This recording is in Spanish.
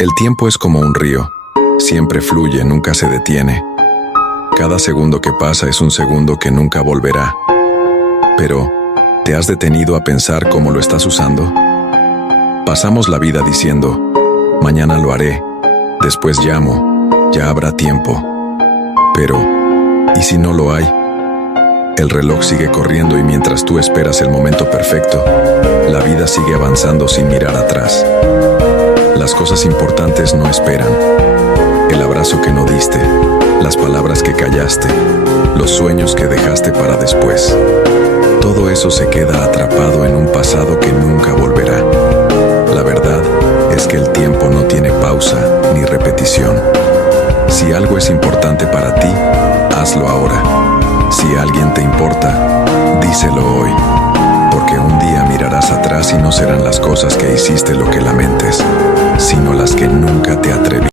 El tiempo es como un río. Siempre fluye, nunca se detiene. Cada segundo que pasa es un segundo que nunca volverá. Pero, ¿te has detenido a pensar cómo lo estás usando? Pasamos la vida diciendo, mañana lo haré, después llamo, ya habrá tiempo. Pero, ¿y si no lo hay? El reloj sigue corriendo y mientras tú esperas el momento perfecto, la vida sigue avanzando sin mirar atrás. Las cosas importantes no esperan. El abrazo que no diste, las palabras que callaste, los sueños que dejaste para después. Todo eso se queda atrapado en un pasado que nunca volverá. La verdad es que el tiempo no tiene pausa ni repetición. Si algo es importante para ti, hazlo ahora. Si alguien te importa, díselo hoy. Porque un día mirarás atrás y no serán las cosas que hiciste lo que lamentes, sino las que nunca te atreves.